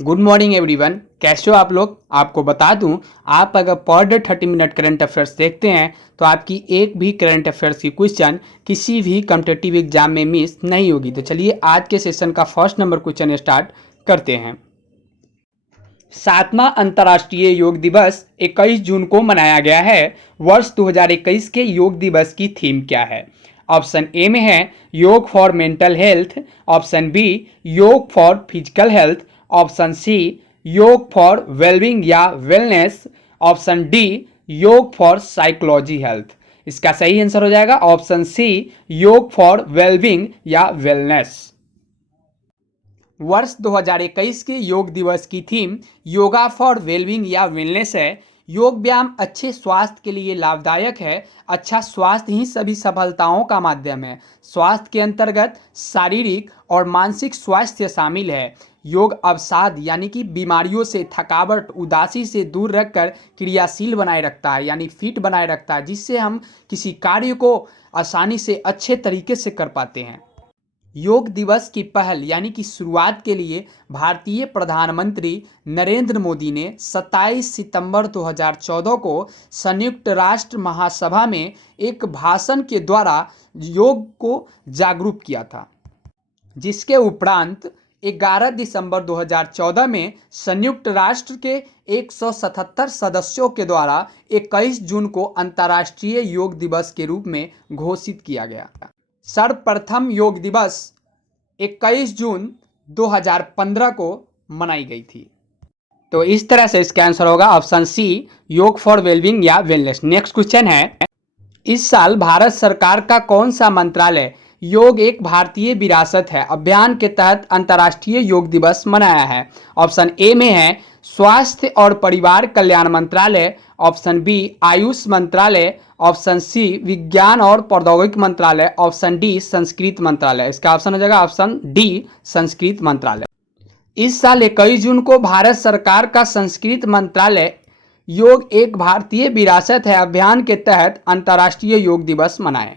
Good morning everyone. कैसे हो आप लोग? आपको बता दूं, आप अगर per day 30 minute current affairs देखते हैं तो आपकी एक भी करंट अफेयर्स की क्वेश्चन किसी भी कॉम्पिटिटिव एग्जाम में मिस नहीं होगी। तो चलिए आज के सेशन का फर्स्ट नंबर क्वेश्चन स्टार्ट करते हैं। 7वां अंतर्राष्ट्रीय योग दिवस 21 जून को मनाया गया है। वर्ष 2021 के योग दिवस की थीम क्या है? ऑप्शन ए में है yoga for mental health, option B yoga for physical health, option C yoga for wellbeing या wellness, option D yoga for psychology health. इसका सही आंसर हो जाएगा option C yoga for wellbeing या वेलनेस। वर्ष 2021 के योग दिवस की थीम योगा फॉर वेलबींग या वेलनेस है। योग व्यायाम अच्छे स्वास्थ्य के लिए लाभदायक है। अच्छा स्वास्थ्य ही सभी सफलताओं का माध्यम है। स्वास्थ्य के अंतर्गत शारीरिक और मानसिक स्वास्थ्य शामिल है। योग अवसाद यानी कि बीमारियों से, थकावट, उदासी से दूर रखकर क्रियाशील बनाए रखता है, यानी फिट बनाए रखता है, जिससे हम किसी कार्य को आसानी से अच्छे तरीके से कर पाते हैं। योग दिवस की पहल यानी कि शुरुआत के लिए भारतीय प्रधानमंत्री नरेंद्र मोदी ने 27 सितंबर 2014 को संयुक्त राष्ट्र महासभा में एक भाषण के द्वारा योग को जागरूक किया था, जिसके उपरांत 11 दिसंबर 2014 में संयुक्त राष्ट्र के 177 सदस्यों के द्वारा 21 जून को अंतर्राष्ट्रीय योग दिवस के रूप में घोषित किया गया। सर्वप्रथम योग दिवस 21 जून 2015 को मनाई गई थी। तो इस तरह से इसका आंसर होगा option C yoga for wellbeing या वेलनेस। नेक्स्ट क्वेश्चन है, इस साल भारत सरकार का कौन सा मंत्रालय योग एक भारतीय विरासत है अभियान के तहत अंतर्राष्ट्रीय योग दिवस मनाया है? ऑप्शन ए में है स्वास्थ्य और परिवार कल्याण मंत्रालय, ऑप्शन बी आयुष मंत्रालय, ऑप्शन सी विज्ञान और प्रौद्योगिकी मंत्रालय, ऑप्शन डी संस्कृत मंत्रालय। इसका ऑप्शन हो जाएगा ऑप्शन डी संस्कृत मंत्रालय। इस साल 21 जून को भारत सरकार का संस्कृत मंत्रालय योग एक भारतीय विरासत है अभियान के तहत अंतर्राष्ट्रीय योग दिवस मनाए।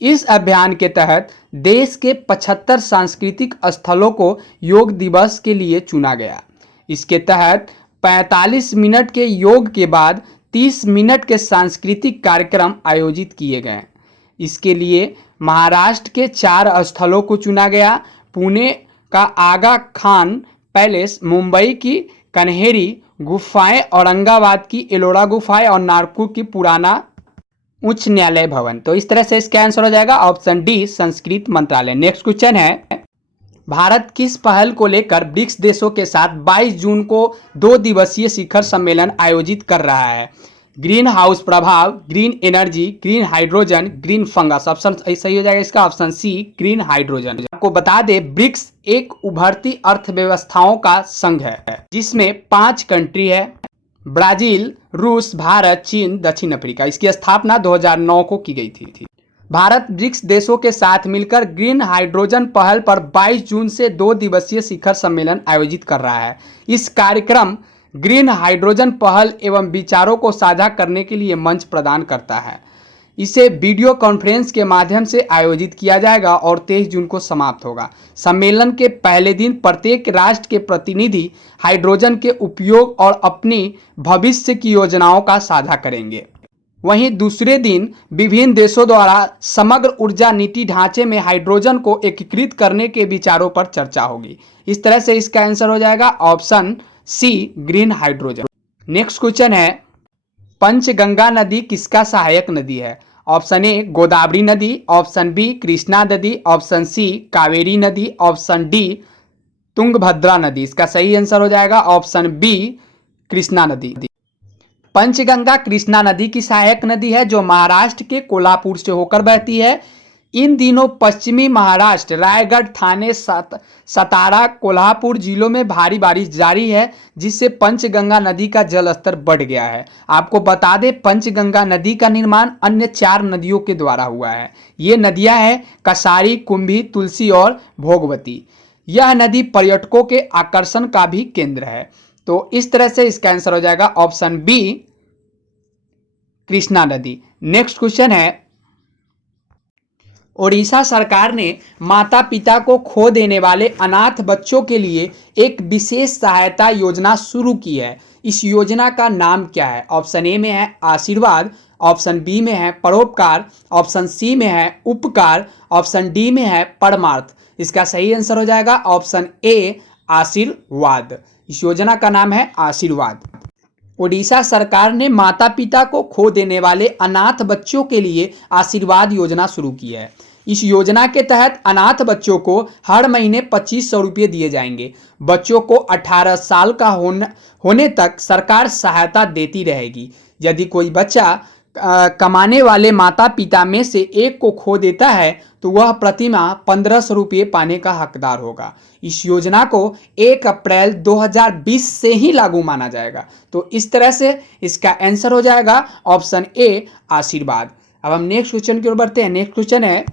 इस अभियान के तहत देश के 75 सांस्कृतिक स्थलों को योग दिवस के लिए चुना गया। इसके तहत 45 मिनट के योग के बाद 30 मिनट के सांस्कृतिक कार्यक्रम आयोजित किए गए। इसके लिए महाराष्ट्र के 4 स्थलों को चुना गया। पुणे का आगा खान पैलेस, मुंबई की कन्हेरी गुफाएं, औरंगाबाद की एलोरा गुफाएं और नागपुर की पुराना उच्च न्यायालय भवन। तो इस तरह से इसका आंसर हो जाएगा ऑप्शन डी संस्कृत मंत्रालय। नेक्स्ट क्वेश्चन है, भारत किस पहल को लेकर ब्रिक्स देशों के साथ 22 जून को 2 दिवसीय शिखर सम्मेलन आयोजित कर रहा है? ग्रीन हाउस प्रभाव, green energy, green hydrogen, green fungus. Option सही हो जाएगा इसका ऑप्शन सी ग्रीन हाइड्रोजन। आपको बता दें ब्रिक्स एक उभरती अर्थव्यवस्थाओं का संघ है जिसमें 5 कंट्री है, ब्राजील, रूस, भारत, चीन, दक्षिण अफ्रीका। इसकी स्थापना 2009 को की गई थी। भारत ब्रिक्स देशों के साथ मिलकर ग्रीन हाइड्रोजन पहल पर 22 जून से 2 दिवसीय शिखर सम्मेलन आयोजित कर रहा है। इस कार्यक्रम ग्रीन हाइड्रोजन पहल एवं विचारों को साझा करने के लिए मंच प्रदान करता है। इसे वीडियो कॉन्फ्रेंस के माध्यम से आयोजित किया जाएगा और 23 जून को समाप्त होगा। सम्मेलन के पहले दिन प्रत्येक राष्ट्र के प्रतिनिधि हाइड्रोजन के उपयोग और अपनी भविष्य की योजनाओं का साझा करेंगे। वहीं दूसरे दिन विभिन्न देशों द्वारा समग्र ऊर्जा नीति ढांचे में हाइड्रोजन को एकीकृत करने के विचारों पर चर्चा होगी। इस तरह से इसका आंसर हो जाएगा option C green hydrogen. Next question है, पंचगंगा नदी किसका सहायक नदी है? ऑप्शन ए गोदावरी नदी, ऑप्शन बी कृष्णा नदी, ऑप्शन सी कावेरी नदी, ऑप्शन डी तुंगभद्रा नदी। इसका सही आंसर हो जाएगा ऑप्शन बी कृष्णा नदी। पंचगंगा कृष्णा नदी की सहायक नदी है जो महाराष्ट्र के कोल्हापुर से होकर बहती है। इन दिनों पश्चिमी महाराष्ट्र, रायगढ़, ठाणे, सतारा, कोल्हापुर जिलों में भारी बारिश जारी है जिससे पंचगंगा नदी का जलस्तर बढ़ गया है। आपको बता दें पंचगंगा नदी का निर्माण अन्य 4 नदियों के द्वारा हुआ है। ये नदियां हैं कसारी, कुंभी, तुलसी और भोगवती। यह नदी पर्यटकों के आकर्षण का भी केंद्र है। तो इस तरह से इसका आंसर हो जाएगा ऑप्शन बी कृष्णा नदी। नेक्स्ट क्वेश्चन है, ओडिशा सरकार ने माता पिता को खो देने वाले अनाथ बच्चों के लिए एक विशेष सहायता योजना शुरू की है। इस योजना का नाम क्या है? ऑप्शन ए में है आशीर्वाद, ऑप्शन बी में है परोपकार, ऑप्शन सी में है उपकार, ऑप्शन डी में है परमार्थ। इसका सही आंसर हो जाएगा ऑप्शन ए आशीर्वाद। इस योजना का नाम है आशीर्वाद। ओडिशा सरकार ने माता पिता को खो देने वाले अनाथ बच्चों के लिए आशीर्वाद योजना शुरू की है। इस योजना के तहत अनाथ बच्चों को हर महीने 2500 रुपये दिए जाएंगे। बच्चों को 18 साल का होने तक सरकार सहायता देती रहेगी। यदि कोई बच्चा कमाने वाले माता पिता में से एक को खो देता है तो वह प्रतिमाह 1500 रुपये पाने का हकदार होगा। इस योजना को 1 अप्रैल 2020 से ही लागू माना जाएगा। तो इस तरह से इसका आंसर हो जाएगा ऑप्शन ए आशीर्वाद। अब हम नेक्स्ट क्वेश्चन की ओर बढ़ते हैं। नेक्स्ट क्वेश्चन है,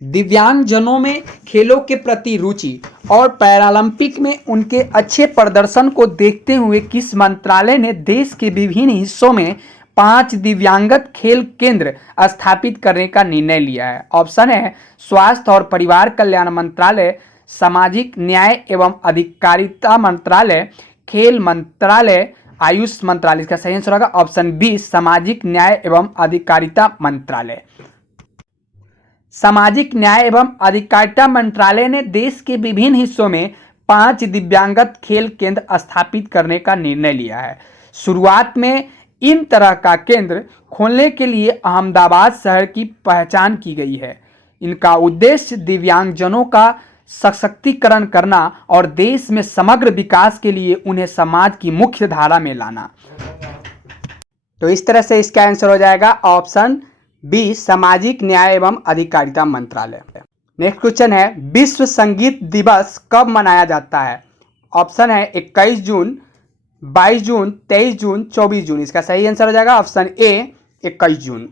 दिव्यांगजनों में खेलों के प्रति रुचि और पैरालंपिक में उनके अच्छे प्रदर्शन को देखते हुए किस मंत्रालय ने देश के विभिन्न हिस्सों में 5 दिव्यांगत खेल केंद्र स्थापित करने का निर्णय लिया है? ऑप्शन है स्वास्थ्य और परिवार कल्याण मंत्रालय, सामाजिक न्याय एवं अधिकारिता मंत्रालय, खेल मंत्रालय, आयुष मंत्रालय। इसका सही आंसर होगा ऑप्शन बी सामाजिक न्याय एवं अधिकारिता मंत्रालय। सामाजिक न्याय एवं अधिकारिता मंत्रालय ने देश के विभिन्न हिस्सों में 5 दिव्यांगत खेल केंद्र स्थापित करने का निर्णय लिया है। शुरुआत में इन तरह का केंद्र खोलने के लिए अहमदाबाद शहर की पहचान की गई है। इनका उद्देश्य दिव्यांगजनों का सशक्तिकरण करना और देश में समग्र विकास के लिए उन्हें समाज की मुख्य धारा में लाना। तो इस तरह से इसका आंसर हो जाएगा ऑप्शन बी सामाजिक न्याय एवं अधिकारिता मंत्रालय। नेक्स्ट क्वेश्चन है, विश्व संगीत दिवस कब मनाया जाता है? ऑप्शन है 21 जून, 22 जून, 23 जून, 24 जून। इसका सही आंसर हो जाएगा ऑप्शन ए 21 जून।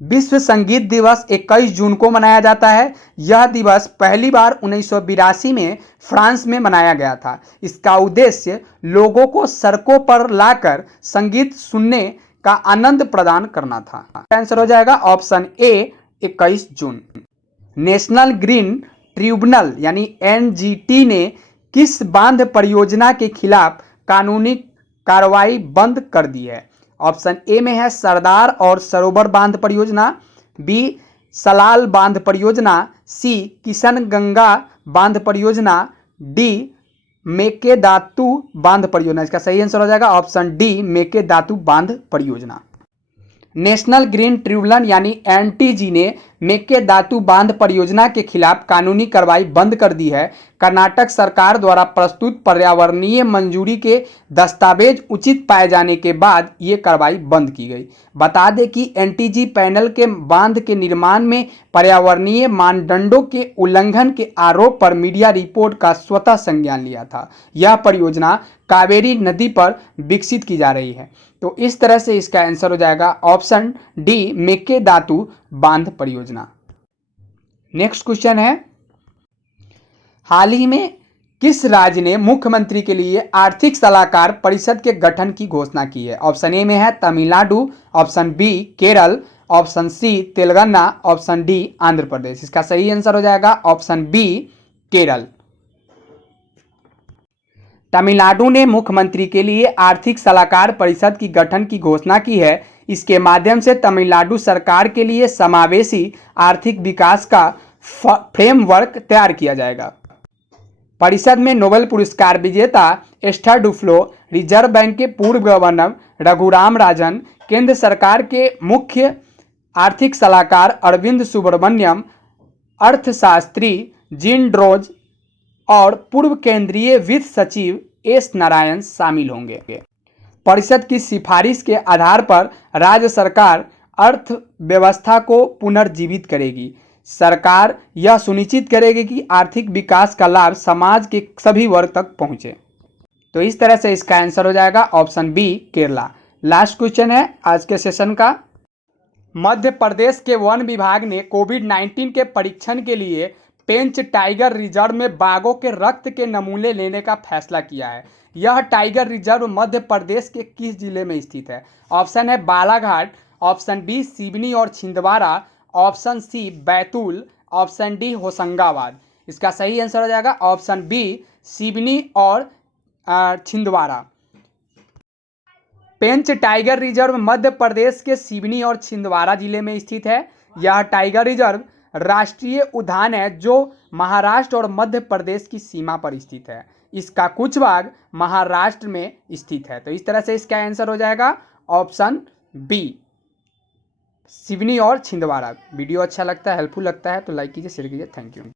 विश्व संगीत दिवस 21 जून को मनाया जाता है। यह दिवस पहली बार 1982 में फ्रांस में मनाया गया था। इसका उद्देश्य लोगों को सड़कों पर लाकर संगीत सुनने का आनंद प्रदान करना था। आंसर हो जाएगा option A 21 June. National green tribunal यानी एनजीटी ने किस बांध परियोजना के खिलाफ कानूनी कार्रवाई बंद कर दी है? ऑप्शन ए में है सरदार और सरोवर बांध परियोजना, बी सलाल बांध परियोजना, सी किशन गंगा बांध परियोजना, डी मेकेदातु बांध परियोजना। इसका सही आंसर हो जाएगा ऑप्शन डी मेकेदातु बांध परियोजना। नेशनल ग्रीन ट्रिब्यूनल यानी एनटीजी ने मेकेदातु बांध परियोजना के खिलाफ कानूनी कार्रवाई बंद कर दी है। कर्नाटक सरकार द्वारा प्रस्तुत पर्यावरणीय मंजूरी के दस्तावेज उचित पाए जाने के बाद ये कार्रवाई बंद की गई। बता दें कि एनटीजी पैनल के बांध के निर्माण में पर्यावरणीय मानदंडों के उल्लंघन के आरोप पर मीडिया रिपोर्ट का स्वतः संज्ञान लिया था। यह परियोजना कावेरी नदी पर विकसित की जा रही है। तो इस तरह से इसका आंसर हो जाएगा ऑप्शन डी मेकेदातु बांध परियोजना। नेक्स्ट क्वेश्चन है, हाल ही में किस राज्य ने मुख्यमंत्री के लिए आर्थिक सलाहकार परिषद के गठन की घोषणा की है? ऑप्शन ए में है Tamil Nadu, option B Kerala, option C Telangana, option D Andhra Pradesh. इसका सही आंसर हो जाएगा ऑप्शन बी केरल। तमिलनाडु ने मुख्यमंत्री के लिए आर्थिक सलाहकार परिषद की गठन की घोषणा की है। इसके माध्यम से तमिलनाडु सरकार के लिए समावेशी आर्थिक विकास का फ्रेमवर्क तैयार किया जाएगा। परिषद में नोबेल पुरस्कार विजेता एस्थर डुफ्लो, रिजर्व बैंक के पूर्व गवर्नर रघुराम राजन, केंद्र सरकार के मुख्य आर्थिक सलाहकार अरविंद सुब्रमण्यम, अर्थशास्त्री जीन ड्रोज और पूर्व केंद्रीय वित्त सचिव एस नारायण शामिल होंगे। परिषद की सिफारिश के आधार पर राज्य सरकार अर्थव्यवस्था को पुनर्जीवित करेगी। सरकार यह सुनिश्चित करेगी कि आर्थिक विकास का लाभ समाज के सभी वर्ग तक पहुंचे। तो इस तरह से इसका आंसर हो जाएगा option B Kerala. Last question है आज के सेशन का। मध्य प्रदेश के वन विभाग ने कोविड-19 के परीक्षण के लिए पेंच टाइगर रिजर्व में बाघों के रक्त के नमूने लेने का फैसला किया है। यह टाइगर रिजर्व मध्य प्रदेश के किस जिले में स्थित है? ऑप्शन है बालाघाट, ऑप्शन बी सिवनी और Chhindwara, option C Betul, option D Hoshangabad. इसका सही आंसर हो जाएगा ऑप्शन बी सिवनी और छिंदवाड़ा। पेंच टाइगर रिजर्व मध्य प्रदेश के सिवनी और छिंदवाड़ा जिले में स्थित है। यह टाइगर रिजर्व राष्ट्रीय उद्यान है जो महाराष्ट्र और मध्य प्रदेश की सीमा पर स्थित है। इसका कुछ भाग महाराष्ट्र में स्थित है। तो इस तरह से इसका आंसर हो जाएगा ऑप्शन बी सिवनी और छिंदवाड़ा। वीडियो अच्छा लगता है, हेल्पफुल लगता है तो लाइक कीजिए, शेयर कीजिए। Thank you.